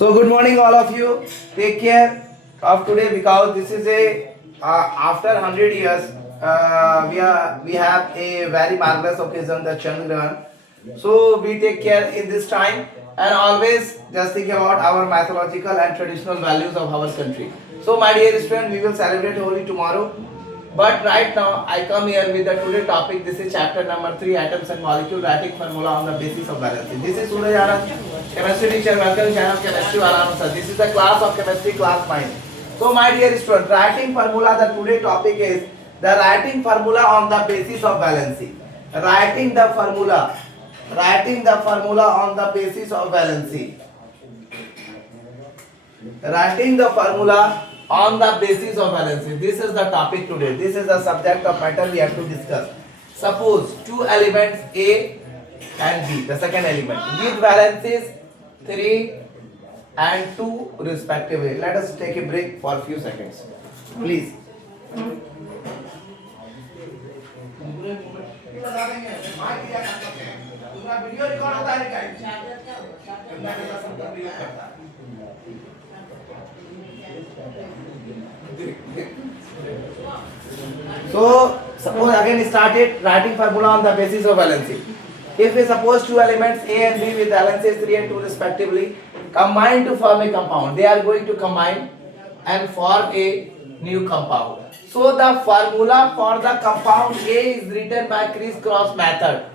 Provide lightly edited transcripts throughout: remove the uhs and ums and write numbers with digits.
So good morning all of you. Take care of today because this is a after 100 years we have a very marvelous occasion, the Chandragrahan. So we take care in this time and always just think about our mythological and traditional values of our country. So my dear student, we will celebrate Holi tomorrow. But right now I come here with the today topic. This is chapter number 3, atoms and molecule writing formula on the basis of valency. This is Suraj Anand, chemistry teacher. Welcome channel chemistry Anand sir. This is the class of chemistry class 9. So my dear student, writing formula. The today topic is the writing formula on the basis of valency. Writing the formula. Writing the formula on the basis of valency. Writing the formula on the basis of valency. This is the topic today. This is the subject of matter we have to discuss. Suppose two elements A and B, the second element, with valencies 3 and 2 respectively. Let us take a break for a few seconds. Please. So suppose again started writing formula on the basis of valency. If we suppose two elements A and B with valencies 3 and 2 respectively combine to form a compound, they are going to combine and form a new compound. So the formula for the compound A is written by criss-cross method.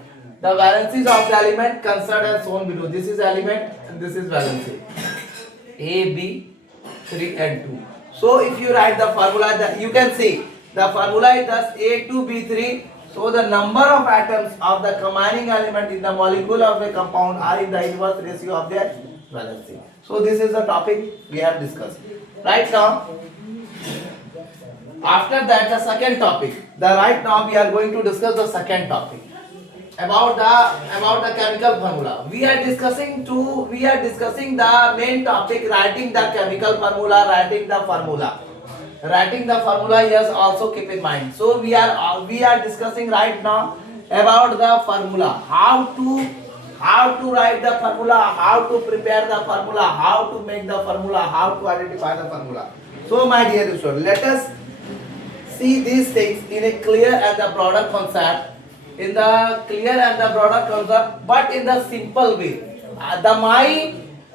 The valencies of the element considered as shown below. This is element and this is valency. A, B, 3 and 2. So if you write the formula, you can see the formula is thus A2B3. So the number of atoms of the combining element in the molecule of a compound are in the inverse ratio of their valency. So this is the topic we have discussed. Right now, after that the second topic. Right now we are going to discuss the second topic about the chemical formula. We are discussing the main topic, writing the chemical formula, writing the formula. Writing the formula, yes, also keep in mind. So we are discussing right now about the formula, how to write the formula, how to prepare the formula, how to make the formula, how to identify the formula. So my dear students, let us see these things in a clear and the broader concept, but in the simple way.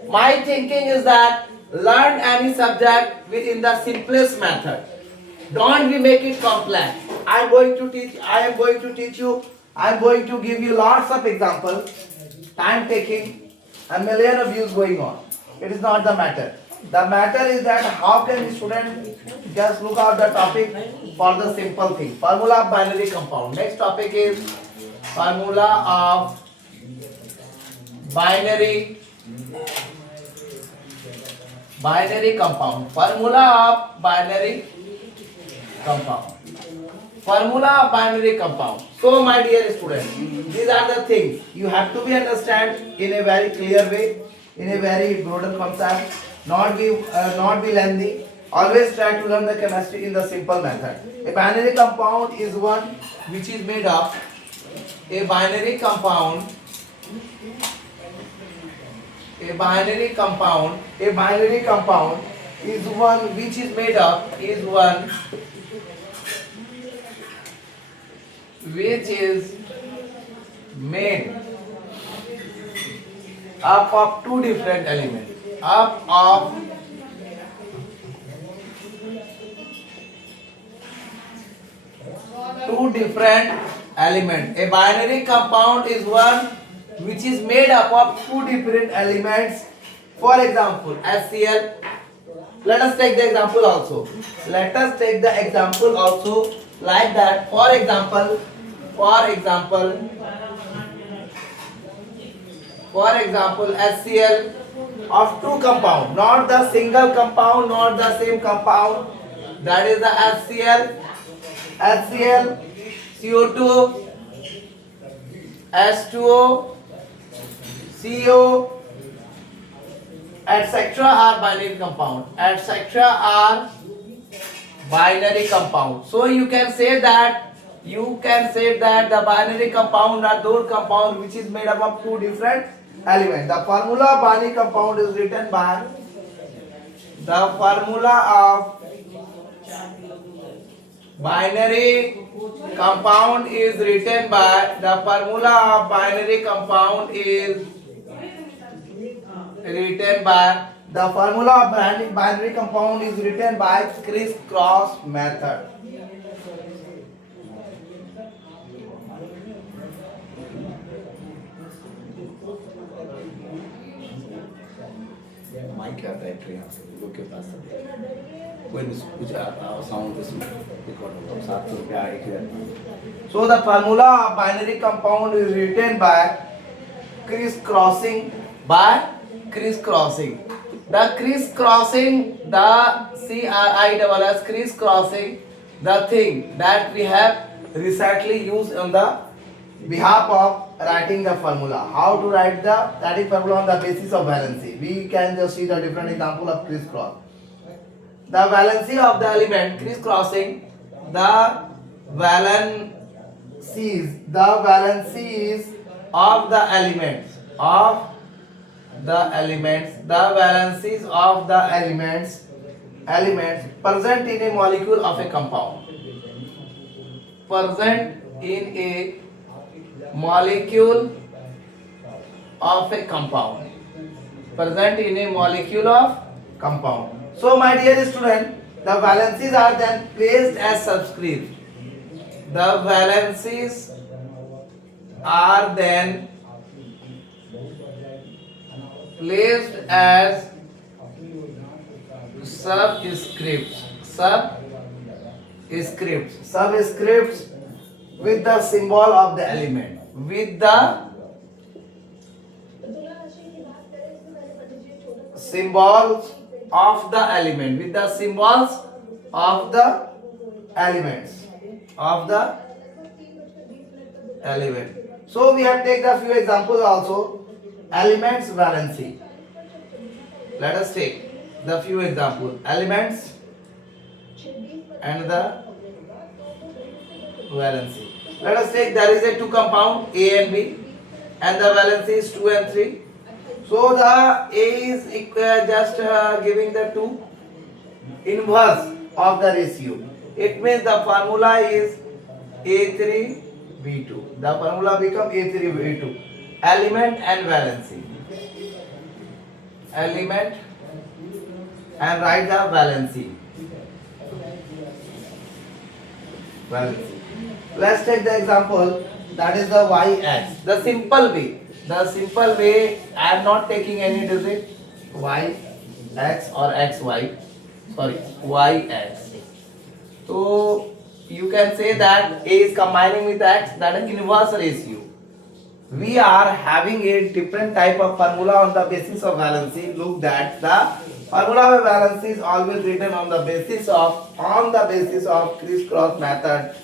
My thinking is that learn any subject within the simplest method. Don't we make it complex. I am going to teach you. I am going to give you lots of examples. Time taking, a million of views going on. It is not the matter. The matter is that how can the student just look out the topic for the simple thing. Formula of binary compound. Next topic is formula of binary compound. Formula of binary compound. Formula of binary compound. So my dear students, these are the things you have to be understand in a very clear way, in a very broader concept. Not be lengthy. Always try to learn the chemistry in the simple method. A binary compound is one which is made of a binary compound is one which is made up of two different elements. Two different elements. A binary compound is one which is made up of two different elements. For example, HCl. Let us take the example also. Like that. For example, HCl of two compound, not the single compound, not the same compound. That is the HCl, CO2, H2O, CO, etc. are binary compound. So you can say that the binary compound are those compounds which is made up of two different element. The formula of binary compound is written by the formula of binary compound is written by the formula of binary compound is written by the formula of binary compound is written by criss-cross method. Mic का battery यहाँ से लोग के पास कोई कुछ sound तो record होगा 700 रुपया 1000. So the formula of binary compound is written by crisscrossing the crisscrossing the CRISS crisscrossing the thing that we have recently used on the behalf of writing the formula. How to write the static formula on the basis of valency? We can just see the different example of crisscross. The valency of the element crisscrossing the valencies of the elements present in a molecule of a compound. Present in a molecule of a compound. Present in a molecule of compound. So my dear student, the valencies are then placed as subscript. The valencies are then placed as subscripts with the symbol of the element. With the symbols of the element. With the symbols of the elements. So we have taken a few examples also. Elements valency. Let us take the few examples. Elements and the valency. Let us take there is a two compound A and B and the valency is 2 and 3. So the A is just giving the 2 inverse of the ratio. It means the formula is A3B2. The formula becomes A3B2. Element and valency. Element and write the valency. Let's take the example that is the y-x. The simple way, I am not taking any digit y-x or xy. Sorry, y-x. So you can say that A is combining with x, that is inverse ratio. We are having a different type of formula on the basis of valency. Look that the formula of valency is always written on the basis of criss-cross method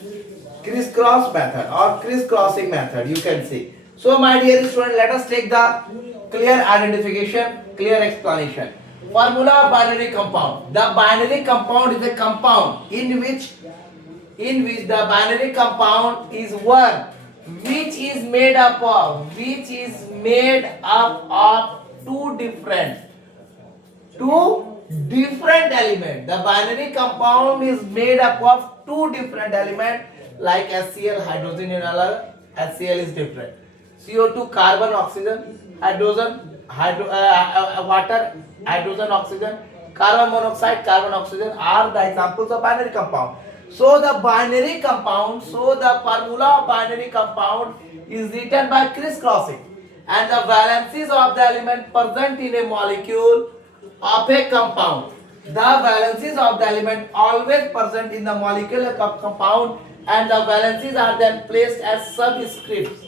or criss-crossing method, you can say. So my dear student, let us take the clear identification, clear explanation. Formula of binary compound. The binary compound is a compound in which the binary compound is one which is made up of two different elements. The binary compound is made up of two different elements like HCl, hydrogen in another, HCl is different. CO2, carbon, oxygen, water, hydrogen, oxygen, carbon monoxide, carbon, oxygen are the examples of binary compound. So the formula of binary compound is written by crisscrossing, and the valencies of the element present in a molecule of a compound. The valencies of the element always present in the molecule of compound, and the valencies are then placed as subscripts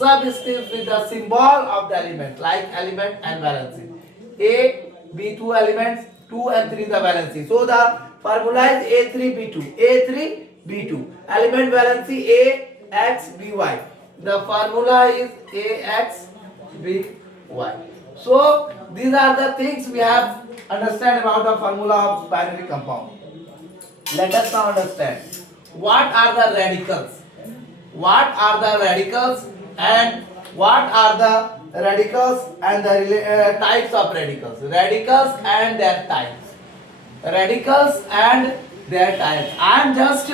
with the symbol of the element, like element and valency. A, B2 elements, 2 and 3 the valency. So the formula is A3B2. Element valency AXBY. The formula is AXBY. So these are the things we have understand about the formula of binary compound. Let us now understand what are the radicals and what are the radicals and the types of radicals. Radicals and their types. Radicals and their types. I am just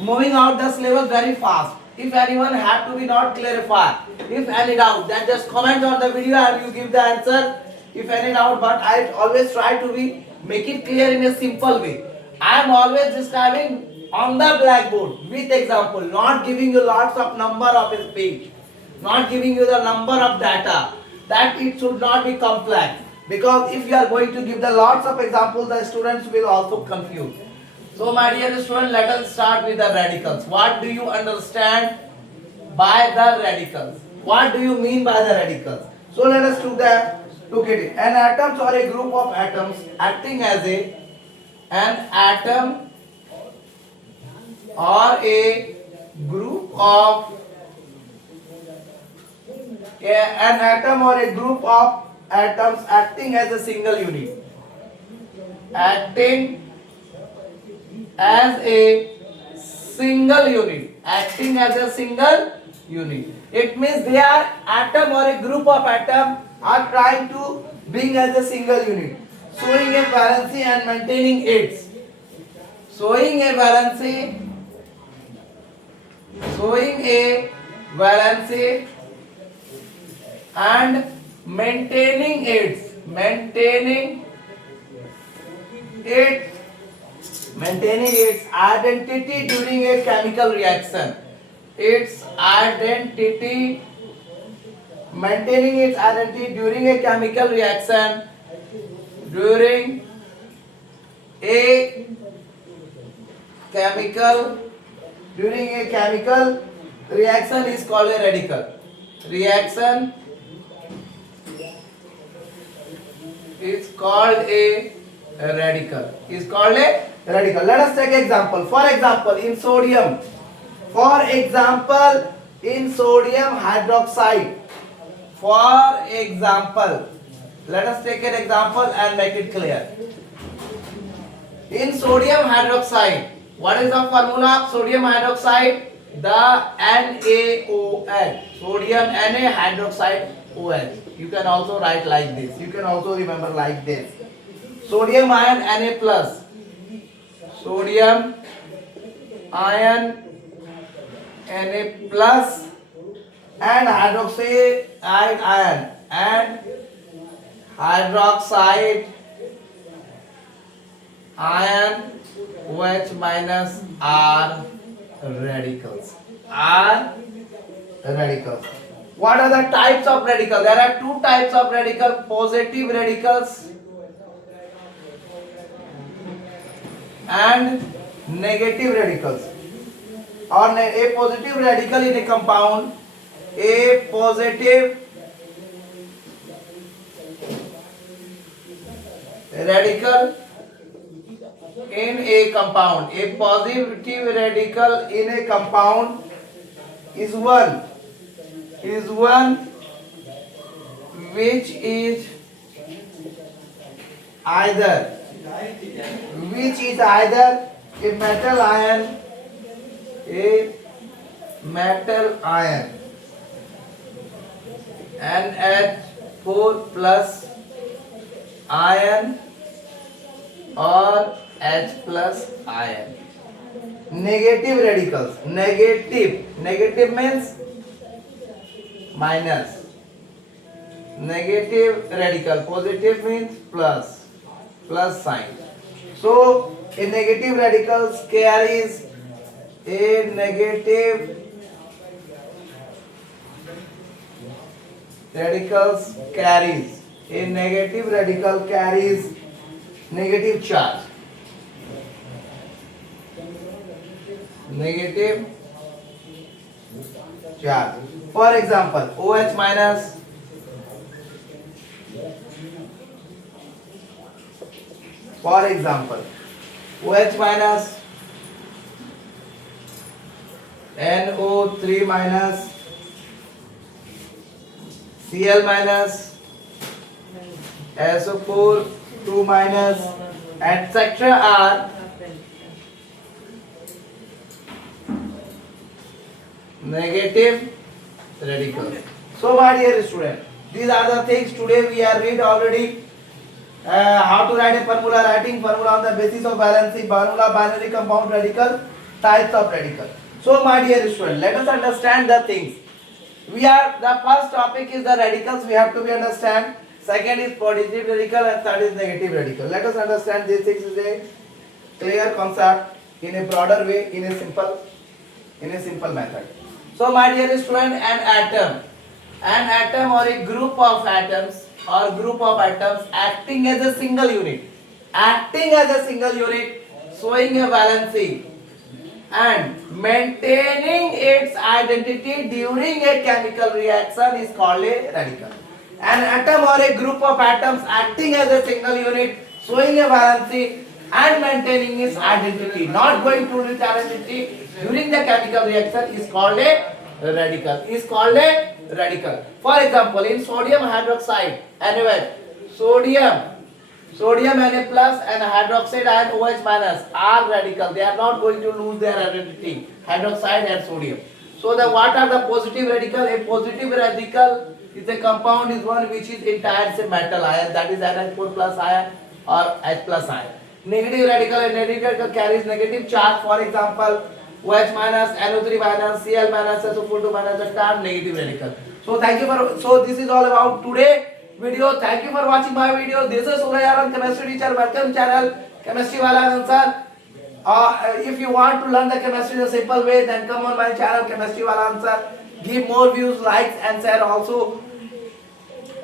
moving out the syllabus very fast. If anyone have to be not clarify, if any doubt, then just comment on the video and you give the answer. If any doubt, but I always try to be make it clear in a simple way. I am always describing on the blackboard with example, not giving you lots of number of a page, not giving you the number of data. That it should not be complex, because if you are going to give the lots of examples, the students will also confuse. So my dear student, let us start with the radicals. What do you understand by the radicals? What do you mean by the radicals? So let us do that. Look at it. An atom or a group of atoms acting as an atom or a group of an atom or a group of atoms acting as a single unit. Acting as a single unit. Acting as a single unit. It means they are atom or a group of atom are trying to being as a single unit, showing a valency and maintaining its. Showing a valency and maintaining its identity during a chemical reaction. Maintaining its identity during a chemical reaction. During a chemical reaction is called a radical. Reaction is called a radical. Let us take example. For example, in sodium hydroxide. For example, let us take an example and make it clear. In sodium hydroxide, what is the formula of sodium hydroxide? The NaOH. Sodium Na hydroxide OH. You can also write like this. You can also remember like this. Sodium ion Na plus. Sodium ion Na plus and hydroxide ion and hydroxide ion OH minus are radicals. What are the types of radicals? There are two types of radicals: positive radicals and negative radicals. Or a positive radical in a compound, a positive radical in a compound. A positive radical in a compound is one which is either a metal ion, NH4 plus ion or H plus ion. Negative radicals. Negative means minus. Negative radical. Positive means plus sign. So a negative radicals carries a negative radical carries negative charge. Negative charge. For example, OH minus NO3 minus Cl minus SO4 2 minus etc. are negative radicals. So my dear student, These are the things today we are read already. How to write a formula, writing formula on the basis of valency, formula, binary compound radical, types of radical. So my dear student, let us understand the things. The first topic is the radicals we have to be understand. Second is positive radical and third is negative radical. Let us understand these things is a clear concept in a broader way, in a simple method. So my dear student, an atom or a group of atoms acting as a single unit, showing a valency and maintaining its identity during a chemical reaction is called a radical. An atom or a group of atoms acting as a single unit, showing a valency and maintaining its identity, not going to lose its identity during the chemical reaction is called a radical. For example, in sodium hydroxide, NaOH, sodium Na plus and hydroxide ion OH minus are radical. They are not going to lose their identity, hydroxide and sodium. So what are the positive radical? A positive radical is a compound is one which is entire say metal ion, that is NH4 plus ion or H plus ion. Negative radical, a negative radical carries negative charge. For example, OH minus, NO3 minus, Cl minus, SO4 minus, the term negative radical. So this is all about today video. Thank you for watching my video. This is Surayaran, chemistry teacher. Welcome channel Chemistry Wala Answer. If you want to learn the chemistry in a simple way, then come on my channel Chemistry Wala Answer. Give more views, likes and share. Also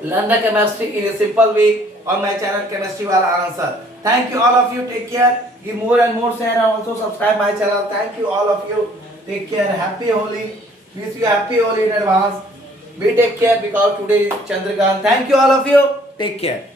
learn the chemistry in a simple way on my channel Chemistry Wala Answer. Thank you all of you. Take care. Give more and more share and also subscribe my channel. Thank you all of you. Take care. Happy Holi. Wish you happy Holi in advance. We take care because today is Chandragraham. Thank you all of you. Take care.